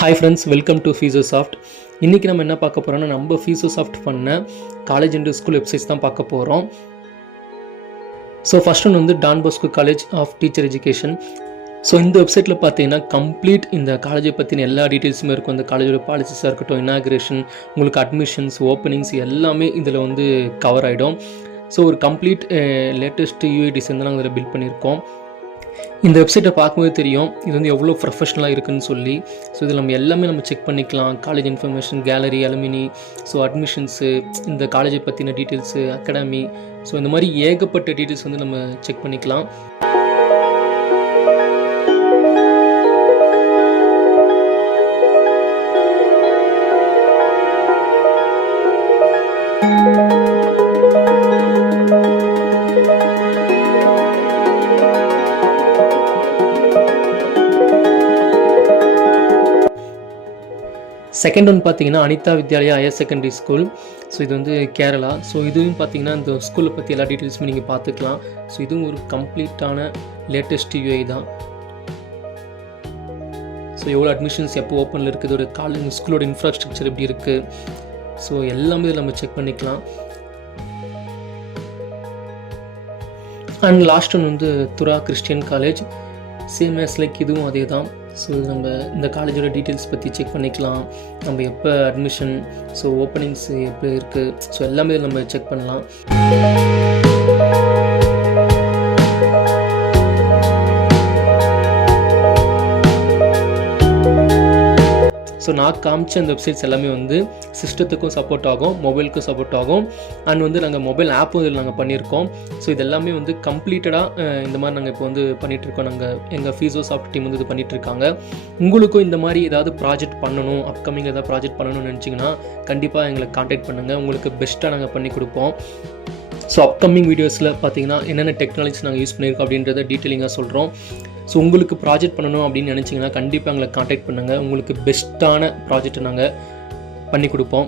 Hi friends, welcome to Fusosoft. இன்றைக்கி நம்ம என்ன பார்க்க போகிறோம்னா, நம்ம ஃபியூசோசாஃப்ட் பண்ண காலேஜ் அண்ட் ஸ்கூல் வெப்சைட்ஸ் தான் பார்க்க போகிறோம். ஸோ ஃபர்ஸ்ட் ஒன்று வந்து Don Bosco college of teacher education. So இந்த வெப்சைட்டில் பார்த்தீங்கன்னா கம்ப்ளீட் இந்த காலேஜை பற்றின எல்லா டீட்டெயில்ஸுமே இருக்கும். இந்த காலேஜோட பாலிசிஸாக இருக்கட்டும், இனாகிரேஷன், உங்களுக்கு அட்மிஷன்ஸ், ஓப்பனிங்ஸ் எல்லாமே இதில் வந்து கவர் ஆகிடும். ஸோ ஒரு கம்ப்ளீட் லேட்டஸ்ட் யூஐ டிசைன் தான் நாங்கள் இதில் பில்ட் பண்ணியிருக்கோம். இந்த வெப்சைட்டை பார்க்கும்போது தெரியும் இது வந்து எவ்வளோ ப்ரொஃபஷனலாக இருக்குதுன்னு சொல்லி. ஸோ இதில் நம்ம எல்லாமே நம்ம செக் பண்ணிக்கலாம். College information, gallery, alumni, so admissions, இந்த காலேஜை பற்றின டீட்டெயில்ஸு, அகாடமி, ஸோ இந்த மாதிரி ஏகப்பட்ட டீட்டெயில்ஸ் வந்து நம்ம செக் பண்ணிக்கலாம். செகண்ட் ஒன் பார்த்தீங்கன்னா Anitha Vidyalaya higher secondary school. So இது வந்து கேரளா. ஸோ இதுவும் பார்த்தீங்கன்னா இந்த ஸ்கூலை பற்றி எல்லா டீட்டெயில்ஸுமே நீங்கள் பார்த்துக்கலாம். ஸோ இதுவும் ஒரு கம்ப்ளீட்டான லேட்டஸ்ட் யூஐ தான். ஸோ எவ்வளோ அட்மிஷன்ஸ் எப்போ ஓப்பனில் இருக்குது, ஒரு காலேஜ் ஸ்கூலோட இன்ஃப்ராஸ்ட்ரக்சர் எப்படி இருக்குது, ஸோ எல்லாமே இதில் நம்ம செக் பண்ணிக்கலாம். அண்ட் லாஸ்ட் ஒன் வந்து துரா Christian college. Same as like இதுவும் அதே தான். ஸோ நம்ம இந்த காலேஜோட டீட்டெயில்ஸ் பற்றி செக் பண்ணிக்கலாம். நம்ம எப்போ அட்மிஷன், ஸோ ஓப்பனிங்ஸ் எப்படி இருக்குது, ஸோ எல்லாமே நம்ம செக் பண்ணலாம். ஸோ நான் காமிச்ச அந்த வெப்சைட்ஸ் எல்லாமே வந்து சிஸ்டத்துக்கும் சப்போர்ட் ஆகும், மொபைலுக்கும் சப்போர்ட் ஆகும். அண்ட் வந்து நாங்கள் மொபைல் ஆப்பும் இதில் நாங்கள் பண்ணியிருக்கோம். ஸோ இது எல்லாமே வந்து கம்ப்ளீட்டடாக இந்த மாதிரி நாங்கள் இப்போ வந்து பண்ணிகிட்ருக்கோம். நாங்கள் எங்கள் ஃபியூசோசாஃப்ட் டீம் வந்து இது பண்ணிகிட்ருக்காங்க. உங்களுக்கும் இந்த மாதிரி ஏதாவது ப்ராஜெக்ட் பண்ணணும், அப்கமிங் ஏதாவது ப்ராஜெக்ட் பண்ணணும்னு நினச்சிங்கன்னா கண்டிப்பாக எங்களை கான்டாக்ட் பண்ணுங்கள். உங்களுக்கு பெஸ்ட்டாக நாங்கள் பண்ணி கொடுப்போம். ஸோ அப்கமிங் வீடியோஸில் பார்த்தீங்கன்னா என்னென்ன டெக்னாலஜிஸ் நாங்கள் யூஸ் பண்ணியிருக்கோம் அப்படின்றத டீட்டெயிலிங்காக சொல்கிறோம். ஸோ உங்களுக்கு ப்ராஜெக்ட் பண்ணணும் அப்படின்னு நினச்சிங்கன்னா கண்டிப்பாக எங்களை கான்டாக்ட் பண்ணுங்கள். உங்களுக்கு பெஸ்ட்டான ப்ராஜெக்ட்டை நாங்கள் பண்ணி கொடுப்போம்.